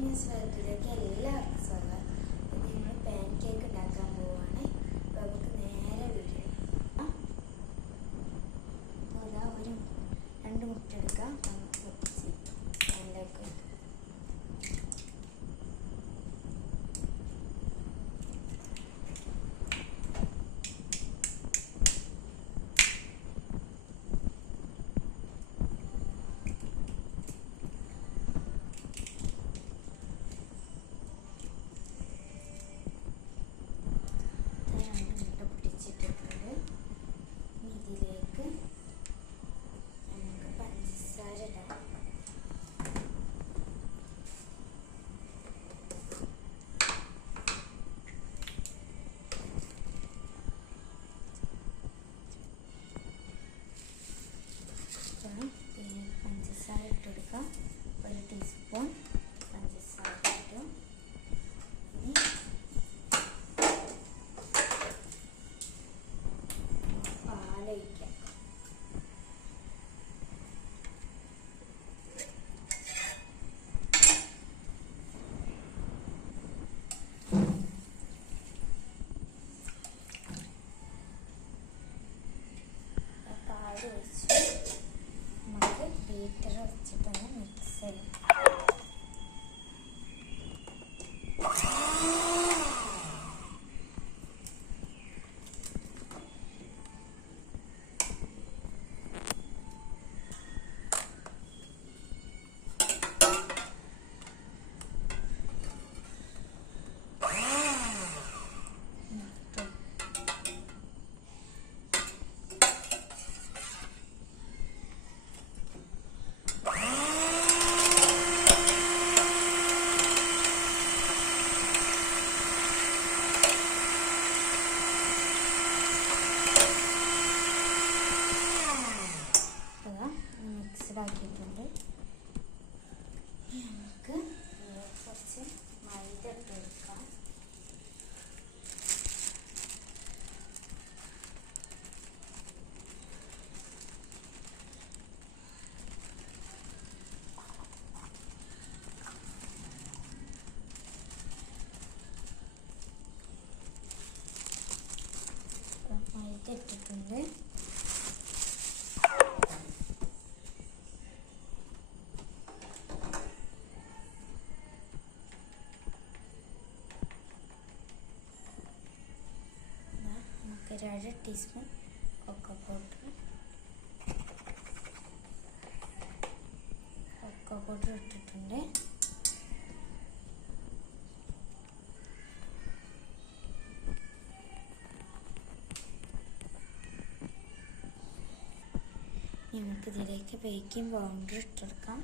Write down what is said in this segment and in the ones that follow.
Happiness വേൾഡിലേക്ക് എല്ലാവർക്കും സ്വാഗതം. ഇത് നമ്മൾ പാൻ കേക്ക് ഉണ്ടാക്കാൻ പോവാണ്. അപ്പോൾ നമുക്ക് നേരെ വീഡിയോ അതാ ഒരു 2 മുട്ട എടുക്കാം. നമുക്ക് പൊട്ടിച്ച് പാനിലേക്ക് പഞ്ചസാര ഇട്ടെടുക്കാം. 1 ടീസ്പൂൺ പഞ്ചസാര ഇട്ടു. ഇനി പാലൊഴിക്കാം. പാല് ഒഴിച്ച് നമുക്ക് ബീറ്റർ വെച്ചിട്ടൊന്ന് മിക്സ് ചെയ്യാം. മിക്സ്ഡാക്കിയിട്ടുണ്ട്. നമുക്ക് കുറച്ച് മൈദ ഇട്ട് കൊടുക്കാം. മൈദ ഇട്ടിട്ടുണ്ട്. ഒരു 1/2 ടീസ്പൂൺ കൊക്കോ പൗഡർ ഇട്ടിട്ടുണ്ട്. നമുക്കിതിലേക്ക് ബേക്കിംഗ് പൗഡർ ഇട്ടെടുക്കാം.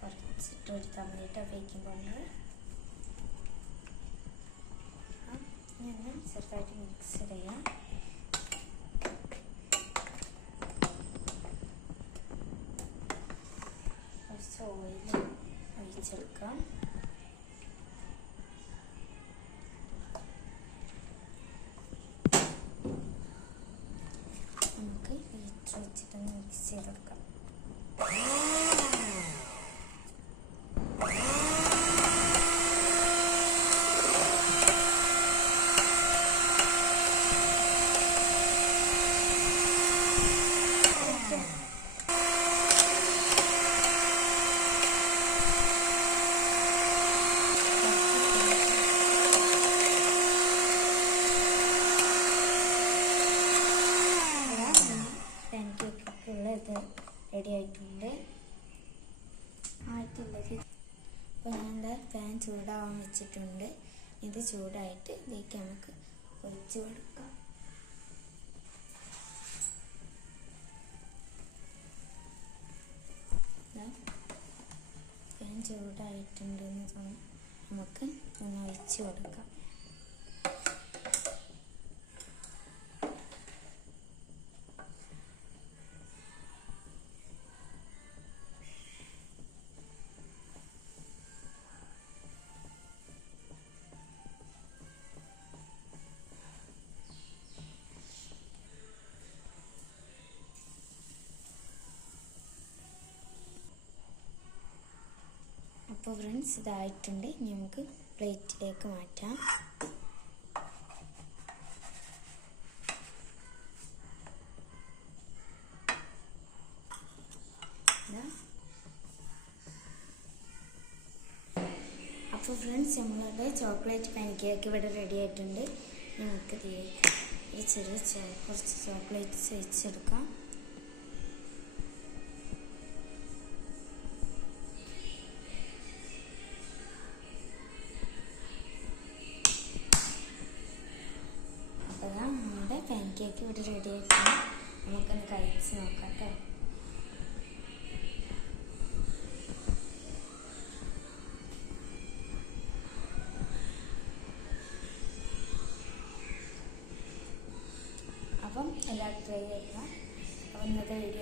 കുറച്ചിട്ട് കൊടുത്താൽ മതിയിട്ട് ബേക്കിംഗ് പൗഡർ. ഞാൻ ചെറുതായിട്ട് മിക്സ് ചെയ്യാം. കുറച്ച് ഓയിൽ ഒഴിച്ചെടുക്കാം. നമുക്ക് ബീറ്റർ വെച്ചിട്ടൊന്ന് മിക്സ് ചെയ്തെടുക്കാം. ഇത് റെഡി ആയിട്ടുണ്ട്. അപ്പോൾ ഞാൻ എന്താ പാൻ ചൂടാവാൻ വെച്ചിട്ടുണ്ട്. ഇത് ചൂടായിട്ട് ഇതിലേക്ക് നമുക്ക് ഒഴിച്ച് കൊടുക്കാം. പാൻ ചൂടായിട്ടുണ്ടെന്ന് തോന്നുന്നു. നമുക്ക് ഒന്ന് ഒഴിച്ച് കൊടുക്കാം. അപ്പോൾ ഫ്രണ്ട്സ് ഇതായിട്ടുണ്ട്. ഇനി നമുക്ക് പ്ലേറ്റിലേക്ക് മാറ്റാം. അപ്പോൾ ഫ്രണ്ട്സ് നമ്മളുടെ ചോക്ലേറ്റ് പാൻകേക്ക് ഇവിടെ റെഡി ആയിട്ടുണ്ട്. നമുക്ക് ഒരു ചെറിയ കുറച്ച് ചോക്ലേറ്റ്സ് വെച്ചെടുക്കാം. അപ്പോൾ നമ്മുടെ പാൻകേക്ക് ഇവിടെ റെഡി ആയിട്ടുണ്ട്. നമുക്കൊന്ന് കഴിച്ച് നോക്കാം കേട്ടോ. അപ്പം എല്ലാവരും ട്രൈ ചെയ്യുക. അപ്പോൾ ഇന്നത്തെ വീഡിയോ